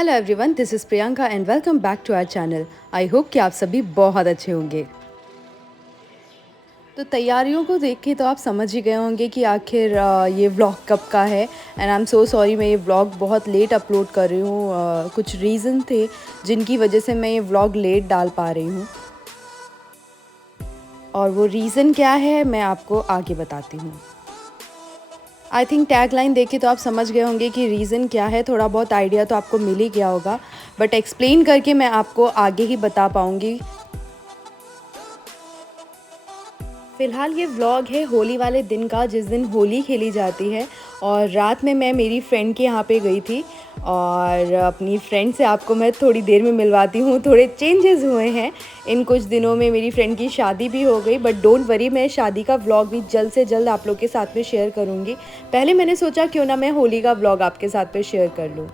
Hello everyone, this is Priyanka and welcome back to our channel. I hope कि आप सभी बहुत अच्छे होंगे। तो तैयारियों को देख के तो आप समझ ही गए होंगे कि आखिर ये व्लॉग कब का है। And I am so sorry, मैं ये व्लॉग बहुत लेट अपलोड कर रही हूँ। कुछ रीज़न थे जिनकी वजह से मैं ये व्लॉग लेट डाल पा रही हूँ, और वो रीज़न क्या है मैं आपको आगे बताती हूँ। आई थिंक टैग लाइन देख के तो आप समझ गए होंगे कि रीज़न क्या है। थोड़ा बहुत आइडिया तो आपको मिल ही गया होगा, बट एक्सप्लेन करके मैं आपको आगे ही बता पाऊँगी। फ़िलहाल ये व्लॉग है होली वाले दिन का, जिस दिन होली खेली जाती है। और रात में मैं मेरी फ्रेंड के यहाँ पे गई थी, और अपनी फ्रेंड से आपको मैं थोड़ी देर में मिलवाती हूँ। थोड़े चेंजेस हुए हैं इन कुछ दिनों में। मेरी फ्रेंड की शादी भी हो गई, बट डोंट वरी, मैं शादी का व्लॉग भी जल्द से जल्द आप लोग के साथ में शेयर करूँगी। पहले मैंने सोचा क्यों ना मैं होली का व्लॉग आपके साथ में शेयर कर लूँ।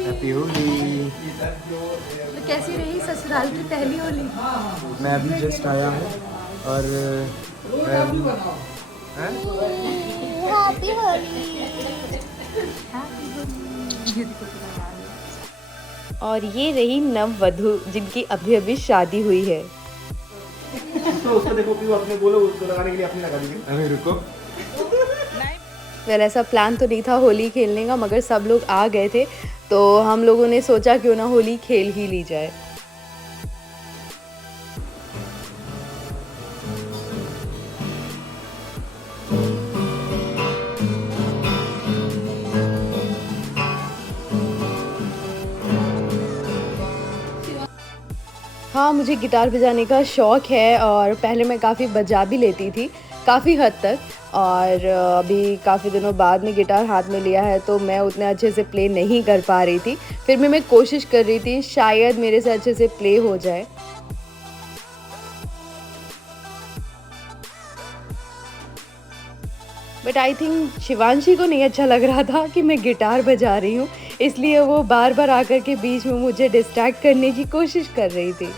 हैप्पी होली। तो कैसी रही ससुराल की पहली होली? मैं अभी जस्ट आया हूँ और मैं अभी हैं? हैप्पी होली। और ये रही नववधु, जिनकी अभी अभी शादी हुई है। तो उसको देखो कि वो अपने बोलो, उसको लगाने के लिए अपने लगा दीजिए। अरे रुको। वेल, ऐसा प्लान तो नहीं था होली खेलने का, मगर सब लोग आ गए थे तो हम लोगों ने सोचा क्यों ना होली खेल ही ली जाए। हाँ, मुझे गिटार बजाने का शौक़ है, और पहले मैं काफ़ी बजा भी लेती थी, काफ़ी हद तक। और अभी काफ़ी दिनों बाद में गिटार हाथ में लिया है, तो मैं उतने अच्छे से प्ले नहीं कर पा रही थी। फिर भी मैं कोशिश कर रही थी, शायद मेरे से अच्छे से प्ले हो जाए। बट आई थिंक शिवांशी को नहीं अच्छा लग रहा था कि मैं गिटार बजा रही हूँ, इसलिए वो बार बार आकर के बीच में मुझे डिस्ट्रैक्ट करने की कोशिश कर रही थी।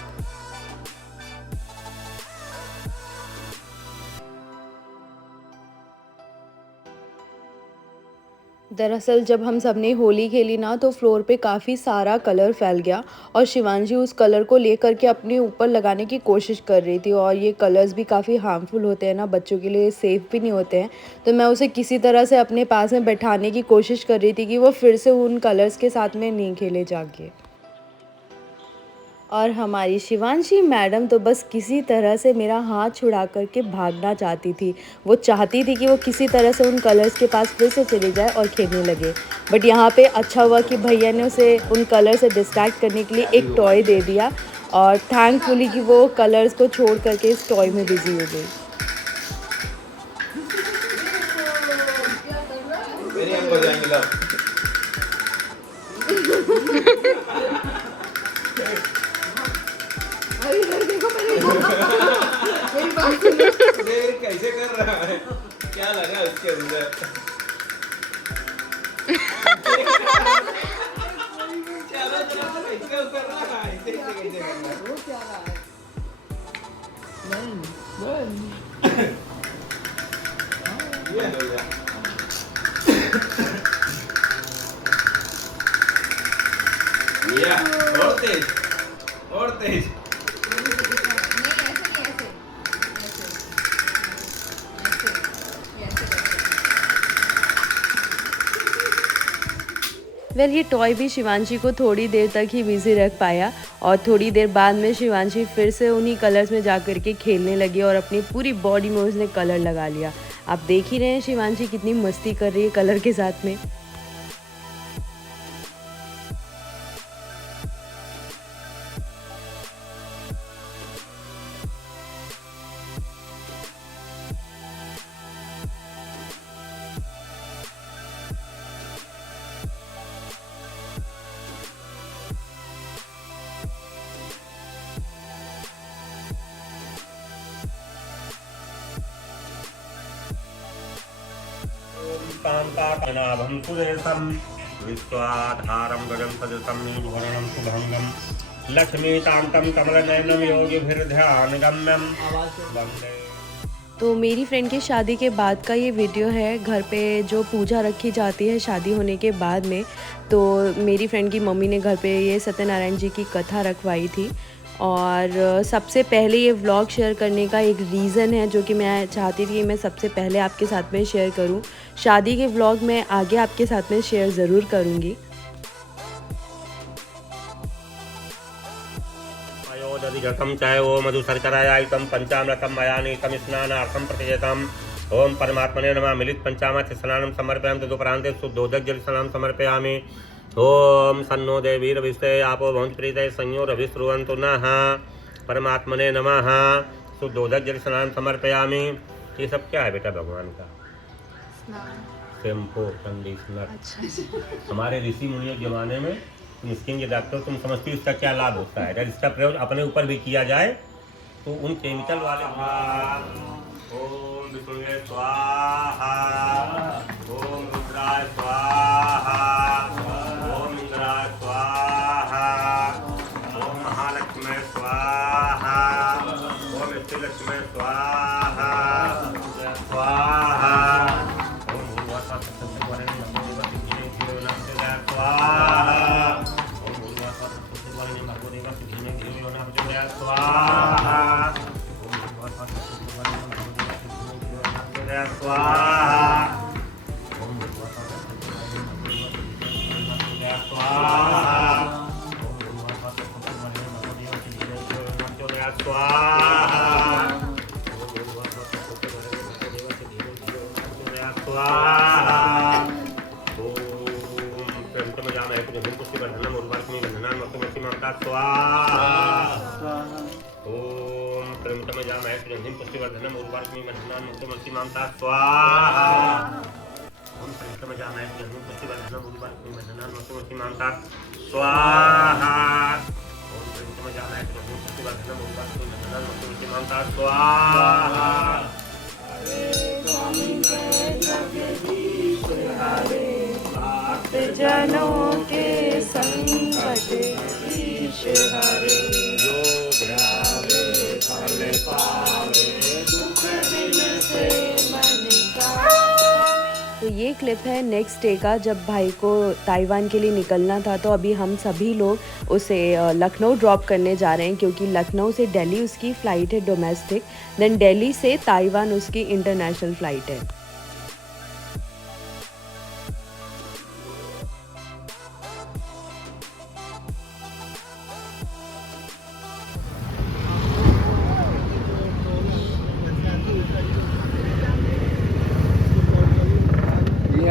दरअसल जब हम सब ने होली खेली ना, तो फ्लोर पे काफ़ी सारा कलर फैल गया, और शिवांशी उस कलर को लेकर के अपने ऊपर लगाने की कोशिश कर रही थी। और ये कलर्स भी काफ़ी हार्मफुल होते हैं ना, बच्चों के लिए सेफ़ भी नहीं होते हैं। तो मैं उसे किसी तरह से अपने पास में बैठाने की कोशिश कर रही थी कि वो फिर से उन कलर्स के साथ में नहीं खेले जाके। और हमारी शिवांशी मैडम तो बस किसी तरह से मेरा हाथ छुड़ा कर के भागना चाहती थी। वो चाहती थी कि वो किसी तरह से उन कलर्स के पास फिर से चली जाए और खेलने लगे। बट यहाँ पे अच्छा हुआ कि भैया ने उसे उन कलर से डिस्ट्रैक्ट करने के लिए एक टॉय दे दिया, और थैंकफुली कि वो कलर्स को छोड़ करके इस टॉय में बिज़ी हो गई। मेरे हम बजाएंगे ला। मेरे कैसे कर रहा है? क्या लगा उसके अंदर? चलो चलो, कैसे कर रहा है? कैसे कैसे कर रहा है? वो क्या रहा है? ये हो गया। या और तेज, और तेज। वेल, ये टॉय भी शिवांशी को थोड़ी देर तक ही बिज़ी रख पाया, और थोड़ी देर बाद में शिवांशी फिर से उन्हीं कलर्स में जा कर के खेलने लगी, और अपनी पूरी बॉडी में उसने कलर लगा लिया। आप देख ही रहे हैं शिवांशी कितनी मस्ती कर रही है कलर के साथ में। कान्ताकनाभं सुरेशं विश्वाधारं गगन सदृशं मेघवर्णं शुभंगं लक्ष्मीकान्तं कमलनयनं योगिभिर्ध्यानगम्यं वन्दे। तो मेरी फ्रेंड की शादी के बाद का ये वीडियो है, घर पे जो पूजा रखी जाती है शादी होने के बाद में। तो मेरी फ्रेंड की मम्मी ने घर पे ये सत्यनारायण जी की कथा रखवाई थी। और सबसे पहले ये व्लॉग शेयर करने का एक रीज़न है जो कि मैं चाहती थी कि मैं सबसे पहले आपके साथ में शेयर करूं। शादी के व्लॉग मैं आगे आपके साथ में शेयर ज़रूर करूंगी। अयोदधिगतं चैव मधुशर्करायायुतं पंचामृतं मयानीतं स्नानार्थं प्रतिशतम्। ओम परमात्मने नमः। मिलित पंचामृत स्नानं समर्पयामि तदुपरान्ते शुद्धोदक जल स्नानं समर्पयामि। ओम सन्नो देवीरविष्टे आपो भवन्तु प्रीतये संयोरभिस्रुवन्तु नः। परमात्मने नमः। शुद्धोदक जल स्नानं समर्पयामि। ये सब क्या है बेटा भगवान का? Shampoo, conditioner. हमारे ऋषि मुनियों के जमाने में स्किन के डॉक्टर, तुम समझती हो इसका क्या लाभ होता है? अगर इसका प्रयोग अपने ऊपर भी किया जाए तो उन केमिकल वाले ओम विष्णुवे स्वाहा, ओम रुद्राय स्वाहा, ओम इंद्राय स्वाहा, ओम महालक्ष्मी स्वाहा, ओम श्रीलक्ष्मी स्वाहा स्वाहा, ओम भूर्भुवः स्वाहा, ओम प्रेमतमजामहे सुगंधिं पुष्टिवर्धनम् उर्वारुकमिव बन्धनान् मुक्तिमन्तिमांता स्वाहा। ओम प्रेमतमजामहे सुगंधिं पुष्टिवर्धनम् उर्वारुकमिव बन्धनान् मुक्तिमन्तिमांता स्वाहा। ओम प्रेमतमजामहे सुगंधिं पुष्टिवर्धनम् उर्वारुकमिव बन्धनान् मुक्तिमन्तिमांता स्वाहा। जनों के संकट ईश हरे, जो ध्यावे फल पावे, दुख दिन से मन का। तो ये क्लिप है नेक्स्ट डे का, जब भाई को ताइवान के लिए निकलना था। तो अभी हम सभी लोग उसे लखनऊ ड्रॉप करने जा रहे हैं, क्योंकि लखनऊ से दिल्ली उसकी फ़्लाइट है डोमेस्टिक, देन दिल्ली से ताइवान उसकी इंटरनेशनल फ़्लाइट है।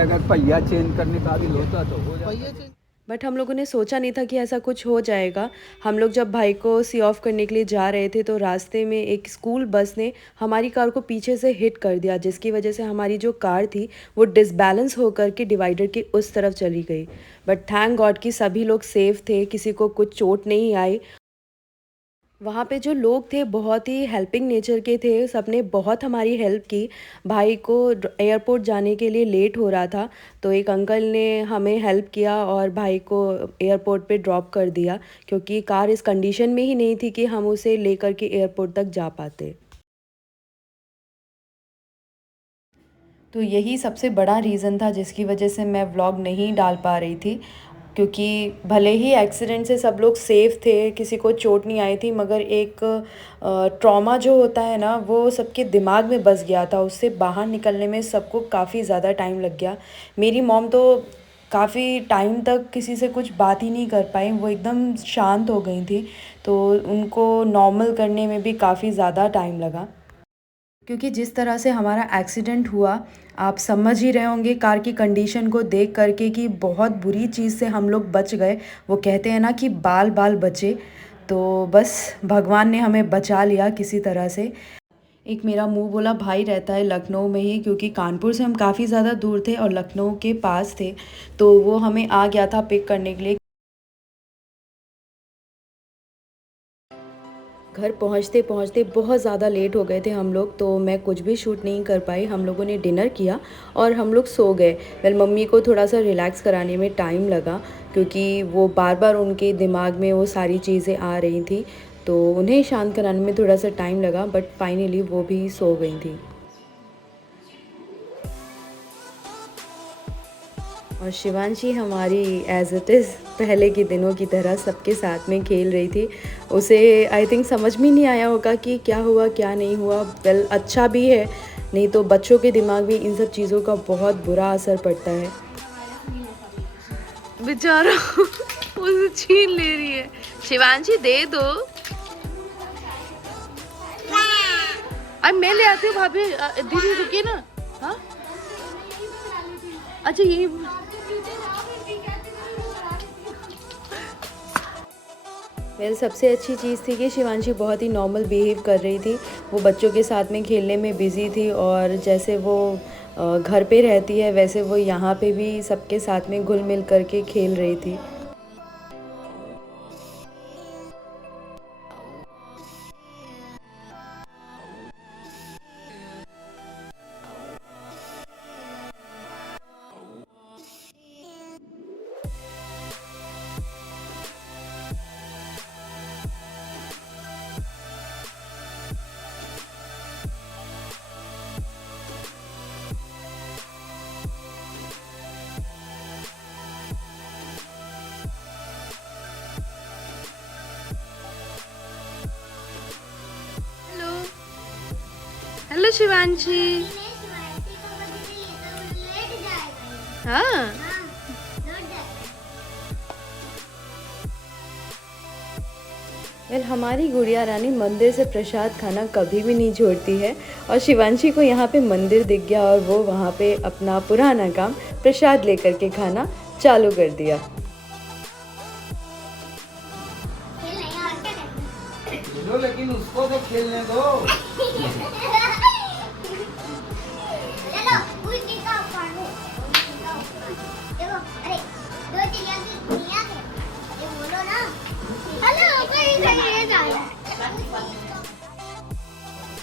अगर पहिया चेंज करने का भी होता तो हो जाता। बट हम लोगों ने सोचा नहीं था कि ऐसा कुछ हो जाएगा। हम लोग जब भाई को सी ऑफ करने के लिए जा रहे थे तो रास्ते में एक स्कूल बस ने हमारी कार को पीछे से हिट कर दिया, जिसकी वजह से हमारी जो कार थी वो डिसबैलेंस होकर के डिवाइडर की उस तरफ चली गई। बट थैंक गॉड कि सभी लोग सेफ़ थे, किसी को कुछ चोट नहीं आई। वहाँ पे जो लोग थे बहुत ही हेल्पिंग नेचर के थे, सबने बहुत हमारी हेल्प की। भाई को एयरपोर्ट जाने के लिए लेट हो रहा था, तो एक अंकल ने हमें हेल्प किया और भाई को एयरपोर्ट पे ड्रॉप कर दिया, क्योंकि कार इस कंडीशन में ही नहीं थी कि हम उसे लेकर के एयरपोर्ट तक जा पाते। तो यही सबसे बड़ा रीज़न था जिसकी वजह से मैं व्लॉग नहीं डाल पा रही थी, क्योंकि भले ही एक्सीडेंट से सब लोग सेफ़ थे, किसी को चोट नहीं आई थी, मगर एक ट्रॉमा जो होता है ना वो सबके दिमाग में बस गया था। उससे बाहर निकलने में सबको काफ़ी ज़्यादा टाइम लग गया। मेरी मॉम तो काफ़ी टाइम तक किसी से कुछ बात ही नहीं कर पाई, वो एकदम शांत हो गई थी, तो उनको नॉर्मल करने में भी काफ़ी ज़्यादा टाइम लगा। क्योंकि जिस तरह से हमारा एक्सीडेंट हुआ, आप समझ ही रहे होंगे कार की कंडीशन को देख करके कि बहुत बुरी चीज़ से हम लोग बच गए। वो कहते हैं ना कि बाल बाल बचे, तो बस भगवान ने हमें बचा लिया किसी तरह से। एक मेरा मुँह बोला भाई रहता है लखनऊ में ही, क्योंकि कानपुर से हम काफ़ी ज़्यादा दूर थे और लखनऊ के पास थे, तो वो हमें आ गया था पिक करने के लिए। घर पहुँचते पहुँचते बहुत ज़्यादा लेट हो गए थे हम लोग, तो मैं कुछ भी शूट नहीं कर पाई। हम लोगों ने डिनर किया और हम लोग सो गए। वेल मम्मी को थोड़ा सा रिलैक्स कराने में टाइम लगा, क्योंकि वो बार बार उनके दिमाग में वो सारी चीज़ें आ रही थी, तो उन्हें शांत कराने में थोड़ा सा टाइम लगा, बट फाइनली वो भी सो गई थी। और शिवांशी हमारी एज़ इट इज़ पहले के दिनों की तरह सबके साथ में खेल रही थी। उसे आई थिंक समझ में नहीं आया होगा कि क्या हुआ क्या नहीं हुआ। वेल अच्छा भी है, नहीं तो बच्चों के दिमाग में इन सब चीज़ों का बहुत बुरा असर पड़ता है। बेचारा उसे छीन ले रही है। शिवांशी दे दो। अब मैं ले आती हूँ भाभी, दीदी रुकिए ना। हाँ अच्छा ये वेल सबसे अच्छी चीज़ थी कि शिवांशी बहुत ही नॉर्मल बिहेव कर रही थी। वो बच्चों के साथ में खेलने में बिज़ी थी, और जैसे वो घर पे रहती है वैसे वो यहाँ पे भी सबके साथ में घुल मिल करके खेल रही थी। हेलो शिवांशी। हाँ वेल हमारी गुड़िया रानी मंदिर से प्रसाद खाना कभी भी नहीं छोड़ती है, और शिवांशी को यहाँ पे मंदिर दिख गया और वो वहाँ पे अपना पुराना काम प्रसाद लेकर के खाना चालू कर दिया। लेकिन उसको तो खेलने दो।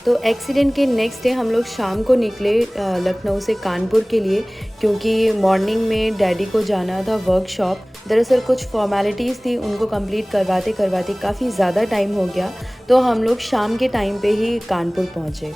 तो एक्सीडेंट के नेक्स्ट डे हम लोग शाम को निकले लखनऊ से कानपुर के लिए, क्योंकि मॉर्निंग में डैडी को जाना था वर्कशॉप। दरअसल कुछ फॉर्मेलिटीज़ थी, उनको कंप्लीट करवाते करवाते काफ़ी ज़्यादा टाइम हो गया, तो हम लोग शाम के टाइम पे ही कानपुर पहुँचे।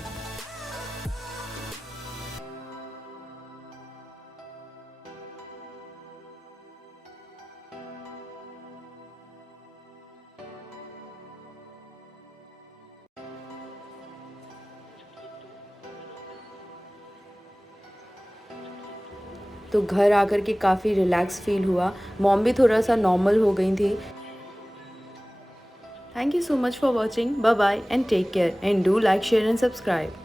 तो घर आकर के काफ़ी रिलैक्स फील हुआ। मॉम भी थोड़ा सा नॉर्मल हो गई थी। Thank you so much for watching. Bye bye and take care, and do like, share and subscribe.